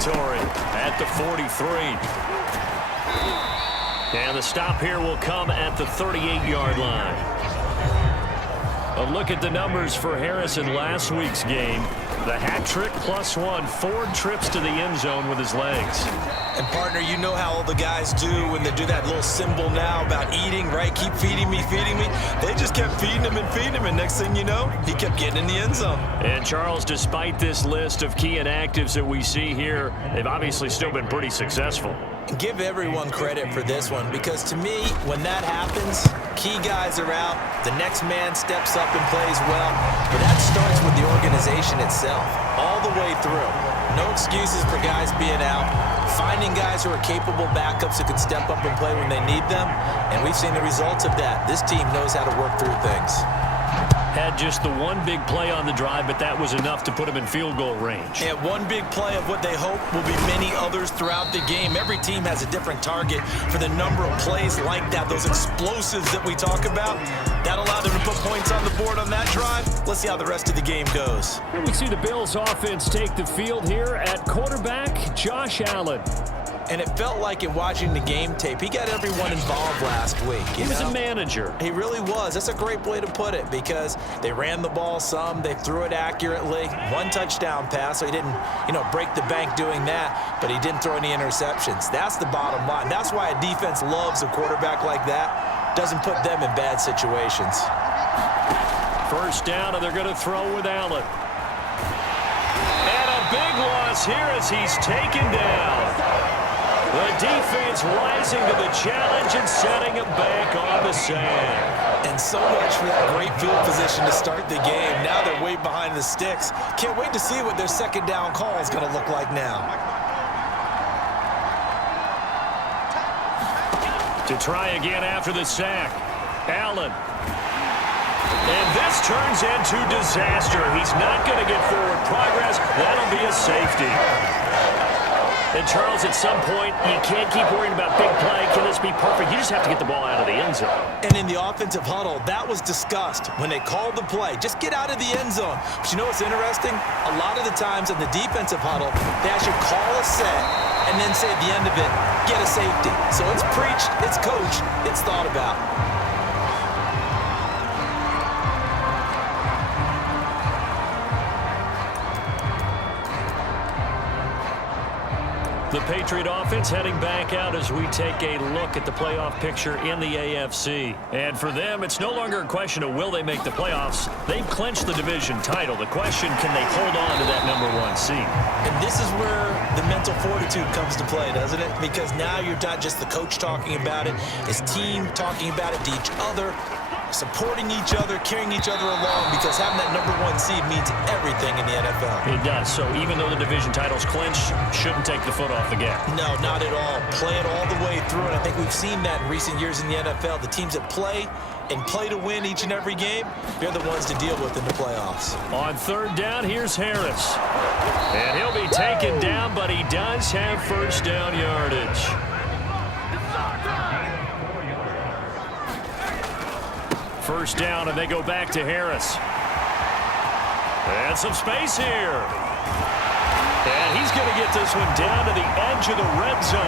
territory at the 43. And the stop here will come at the 38-yard line. A look at the numbers for Harris in last week's game. The hat trick +1, 4 trips to the end zone with his legs. And, partner, you know how all the guys do when they do that little symbol now about eating, right? Keep feeding me, feeding me. They just kept feeding him, and next thing you know, he kept getting in the end zone. And, Charles, despite this list of key inactives that we see here, they've obviously still been pretty successful. Give everyone credit for this one, because to me, when that happens, key guys are out, the next man steps up and plays well, but that starts with the organization itself, all the way through. No excuses for guys being out, finding guys who are capable backups who can step up and play when they need them, and we've seen the results of that. This team knows how to work through things. Had just the one big play on the drive, but that was enough to put him in field goal range. Yeah, one big play of what they hope will be many others throughout the game. Every team has a different target for the number of plays like that, those explosives that we talk about. That allowed them to put points on the board on that drive. Let's see how the rest of the game goes. And we see the Bills offense take the field here at quarterback, Josh Allen. And it felt like in watching the game tape, he got everyone involved last week. He was a manager. He really was. That's a great way to put it, because they ran the ball some, they threw it accurately. One touchdown pass, so he didn't, break the bank doing that, but he didn't throw any interceptions. That's the bottom line. That's why a defense loves a quarterback like that. Doesn't put them in bad situations. First down, and they're going to throw with Allen. And a big loss here as he's taken down. The defense rising to the challenge and setting him back on the sand. And so much for that great field position to start the game. Now they're way behind the sticks. Can't wait to see what their second down call is going to look like now. To try again after the sack, Allen. And this turns into disaster. He's not going to get forward progress. That'll be a safety. And, Charles, at some point, you can't keep worrying about big play. Can this be perfect? You just have to get the ball out of the end zone. And in the offensive huddle, that was discussed when they called the play. Just get out of the end zone. But you know what's interesting? A lot of the times in the defensive huddle, they actually call a set and then say at the end of it, get a safety. So it's preached, it's coached, it's thought about. The Patriot offense heading back out as we take a look at the playoff picture in the AFC. And for them, it's no longer a question of will they make the playoffs. They've clinched the division title. The question, can they hold on to that #1 seed? And this is where the mental fortitude comes to play, doesn't it? Because now you're not just the coach talking about it, his team talking about it to each other, supporting each other, carrying each other along, because having that #1 seed means everything in the NFL. It does. So even though the division title's clinched, shouldn't take the foot off the gas. No, not at all. Play it all the way through, and I think we've seen that in recent years in the NFL. The teams that play and play to win each and every game, they're the ones to deal with in the playoffs. On third down, here's Harris. And he'll be taken down, but he does have first down yardage. First down, and they go back to Harris. And some space here. And he's going to get this one down to the edge of the red zone.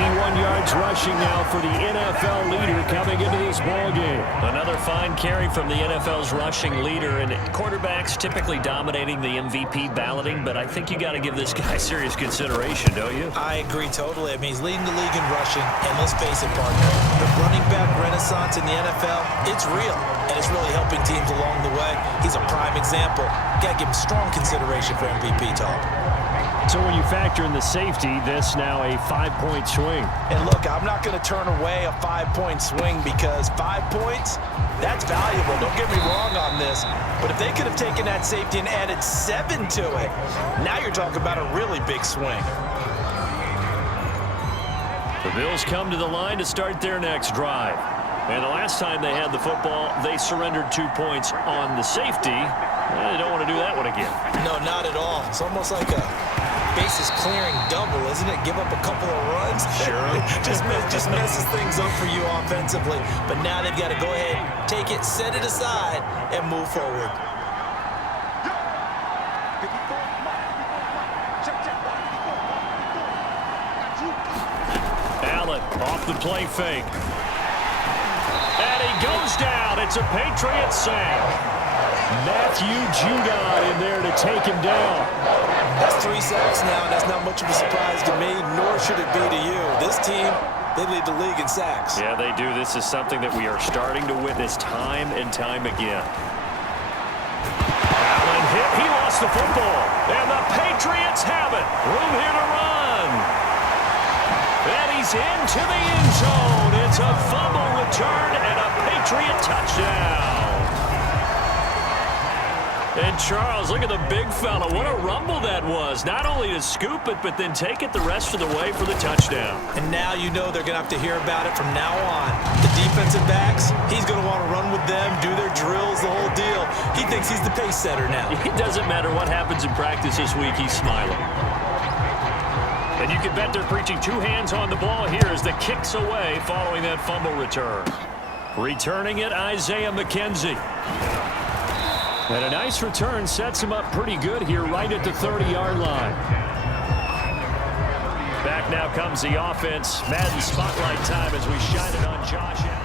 81 yards rushing now for the NFL leader coming into this ballgame. Another fine carry from the NFL's rushing leader, and quarterbacks typically dominating the MVP balloting, but I think you got to give this guy serious consideration, don't you? I agree totally. I mean, he's leading the league in rushing, and let's face it, partner, the running back renaissance in the NFL, it's real, and it's really helping teams along the way. He's a prime example. Got to give him strong consideration for MVP talk. So when you factor in the safety, this now a 5-point swing. And look, I'm not going to turn away a 5-point swing, because 5 points, that's valuable. Don't get me wrong on this. But if they could have taken that safety and added 7 to it, now you're talking about a really big swing. The Bills come to the line to start their next drive. And the last time they had the football, they surrendered 2 points on the safety. They don't want to do that one again. No, not at all. It's almost like a bases clearing double, isn't it? Give up a couple of runs. Sure. just messes things up for you offensively. But now they've got to go ahead, take it, set it aside, and move forward. Allen off the play fake. And he goes down. It's a Patriot sack. Matthew Judon in there to take him down. That's 3 sacks now, and that's not much of a surprise to me, nor should it be to you. This team, they lead the league in sacks. Yeah, they do. This is something that we are starting to witness time and time again. Allen hit. He lost the football. And the Patriots have it. Room here to run. And he's into the end zone. It's a fumble return and a Patriot touchdown. And Charles, look at the big fella. What a rumble that was. Not only to scoop it, but then take it the rest of the way for the touchdown. And now you know they're going to have to hear about it from now on. The defensive backs, he's going to want to run with them, do their drills, the whole deal. He thinks he's the pace setter now. It doesn't matter what happens in practice this week. He's smiling. And you can bet they're preaching 2 hands on the ball here as the kick's away following that fumble return. Returning it, Isaiah McKenzie. And a nice return sets him up pretty good here right at the 30-yard line. Back now comes the offense. Madden spotlight time as we shine it on Josh Allen.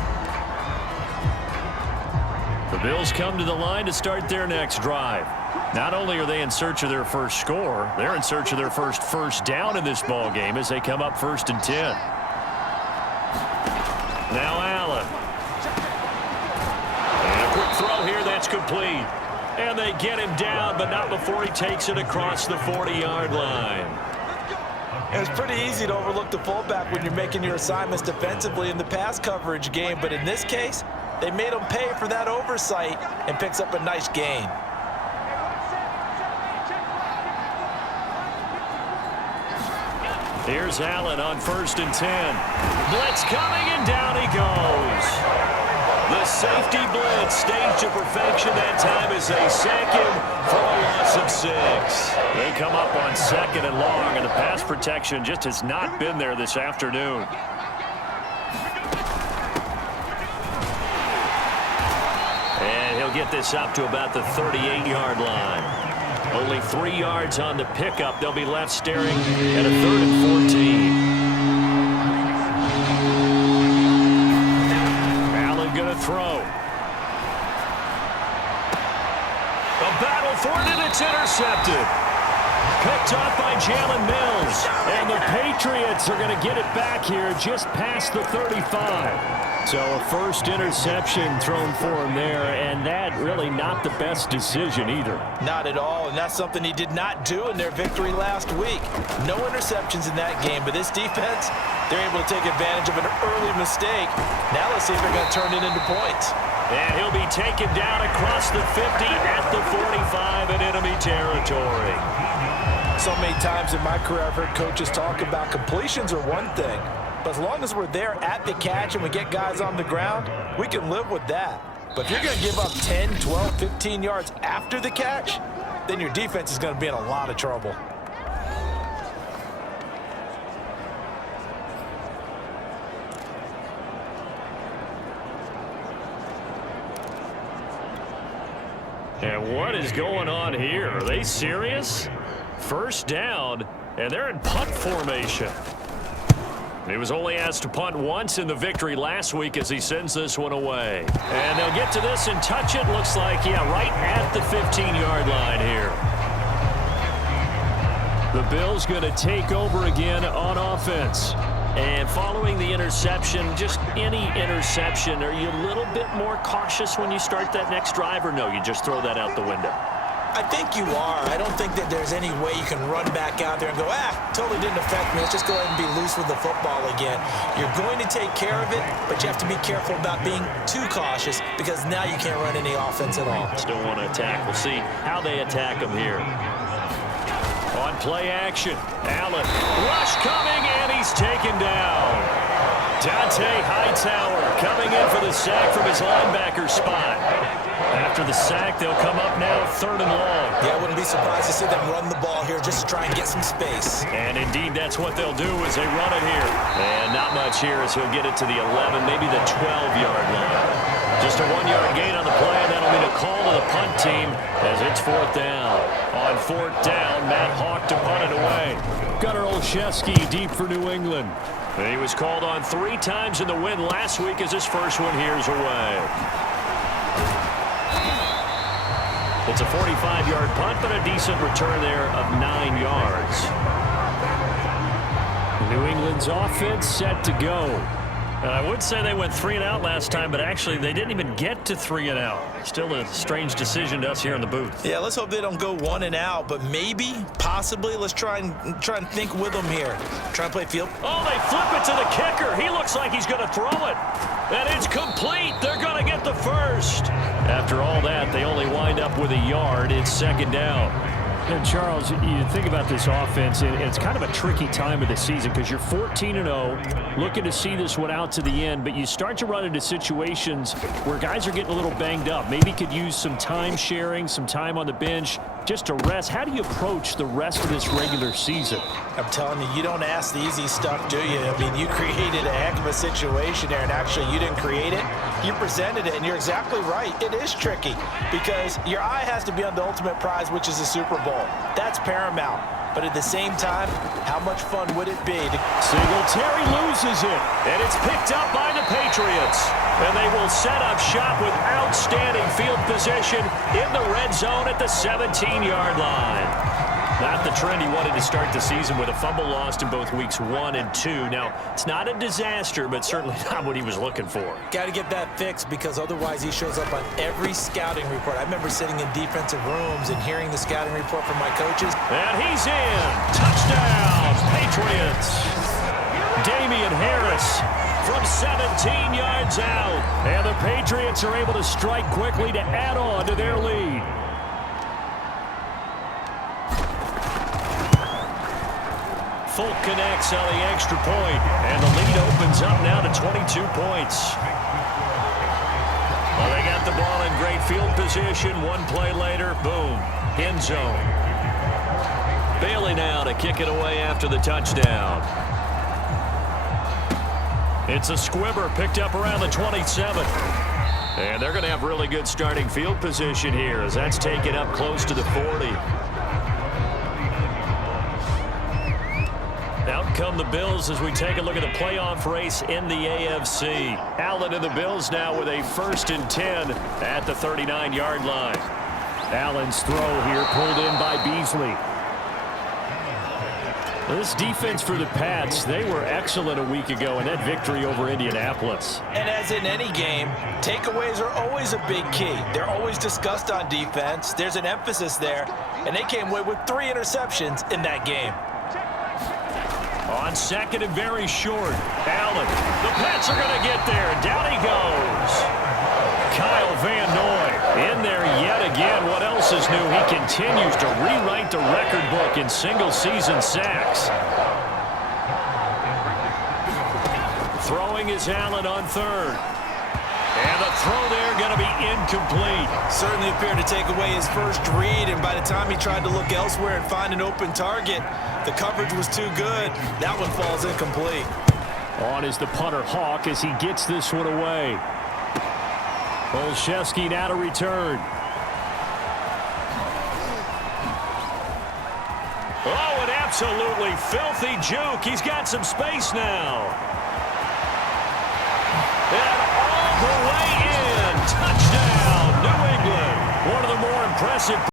The Bills come to the line to start their next drive. Not only are they in search of their first score, they're in search of their first down in this ball game as they come up 1st and 10. Now Allen. And a quick throw here that's complete. And they get him down, but not before he takes it across the 40-yard line. It's pretty easy to overlook the fullback when you're making your assignments defensively in the pass coverage game, but in this case, they made him pay for that oversight and picks up a nice gain. Here's Allen on 1st and 10. Blitz coming, and down he goes. The safety blitz staged to perfection that time as they sack him for a loss of 6. They come up on 2nd and long, and the pass protection just has not been there this afternoon. And he'll get this up to about the 38-yard line. Only 3 yards on the pickup. They'll be left staring at a 3rd and 14. Going to throw. A battle for it, and it's intercepted. Picked off by Jalen Mills. And the Patriots are going to get it back here just past the 35. So a first interception thrown for him there, and that really not the best decision either. Not at all, and that's something he did not do in their victory last week. No interceptions in that game, but this defense, they're able to take advantage of an early mistake. Now let's see if they're going to turn it into points. And he'll be taken down across the 50 at the 45 in enemy territory. So many times in my career I've heard coaches talk about completions are one thing, but as long as we're there at the catch and we get guys on the ground, we can live with that. But if you're going to give up 10, 12, 15 yards after the catch, then your defense is going to be in a lot of trouble. And what is going on here? Are they serious? First down, and they're in punt formation. He was only asked to punt once in the victory last week as he sends this one away. And they'll get to this and touch it. Looks like, yeah, right at the 15-yard line here. The Bills going to take over again on offense. And following the interception, just any interception, are you a little bit more cautious when you start that next drive, or no, you just throw that out the window? I think you are. I don't think that there's any way you can run back out there and go, totally didn't affect me. Let's just go ahead and be loose with the football again. You're going to take care of it, but you have to be careful about being too cautious because now you can't run any offense at all. Still want to attack. We'll see how they attack him here. On play action, Allen. Rush coming, and he's taken down. Dante Hightower coming in for the sack from his linebacker spot. After the sack, they'll come up now 3rd and long. Yeah, I wouldn't be surprised to see them run the ball here just to try and get some space. And indeed, that's what they'll do as they run it here. And not much here as he'll get it to the 11, maybe the 12-yard line. Just a 1-yard gain on the play, and that'll be a call to the punt team as it's 4th down. On 4th down, Matt Hawk to punt it away. Gunnar Olszewski deep for New England. He was called on 3 times in the win last week as his first one here's away. It's a 45-yard punt, but a decent return there of 9 yards. New England's offense set to go. I would say they went 3 and out last time, but actually they didn't even get to 3 and out. Still a strange decision to us here in the booth. Yeah, let's hope they don't go 1 and out, but maybe, possibly, let's try and think with them here. Try and play field. Oh, they flip it to the kicker. He looks like he's going to throw it. And it's complete. They're going to get the first. After all that, they only wind up with a yard. It's second down. And Charles, you think about this offense, and it's kind of a tricky time of the season because you're 14-0, looking to see this one out to the end, but you start to run into situations where guys are getting a little banged up. Maybe could use some time sharing, some time on the bench, just to rest. How do you approach the rest of this regular season? I'm telling you, you don't ask the easy stuff, do you? I mean, you created a heck of a situation there, and actually you didn't create it. You presented it, and you're exactly right. It is tricky because your eye has to be on the ultimate prize, which is the Super Bowl. That's paramount. But at the same time, how much fun would it be to... Singletary loses it, and it's picked up by the Patriots. And they will set up shop with outstanding field position in the red zone at the 17-yard line. Not the trend he wanted to start the season with a fumble lost in both weeks 1 and 2. Now, it's not a disaster, but certainly not what he was looking for. Got to get that fixed because otherwise he shows up on every scouting report. I remember sitting in defensive rooms and hearing the scouting report from my coaches. And he's in. Touchdown, Patriots. Damian Harris from 17 yards out. And the Patriots are able to strike quickly to add on to their lead. Folk connects on the extra point, and the lead opens up now to 22 points. Well, they got the ball in great field position. One play later, boom, end zone. Bailey now to kick it away after the touchdown. It's a squibber picked up around the 27. And they're going to have really good starting field position here as that's taken up close to the 40. Out come the Bills as we take a look at the playoff race in the AFC. Allen and the Bills now with a 1st and 10 at the 39-yard line. Allen's throw here pulled in by Beasley. This defense for the Pats, they were excellent a week ago in that victory over Indianapolis. And as in any game, takeaways are always a big key. They're always discussed on defense. There's an emphasis there, and they came away with 3 interceptions in that game. On second and very short, Allen. The Pats are going to get there. Down he goes. Kyle Van Noy in there yet again. What else is new? He continues to rewrite the record book in single-season sacks. Throwing is Allen on 3rd. And the throw there going to be incomplete. Certainly appeared to take away his first read, and by the time he tried to look elsewhere and find an open target, the coverage was too good. That one falls incomplete. On is the punter Hawk as he gets this one away. Olszewski now to return. Oh, an absolutely filthy juke. He's got some space now. And all the way in. Touchdown, New England. One of the more impressive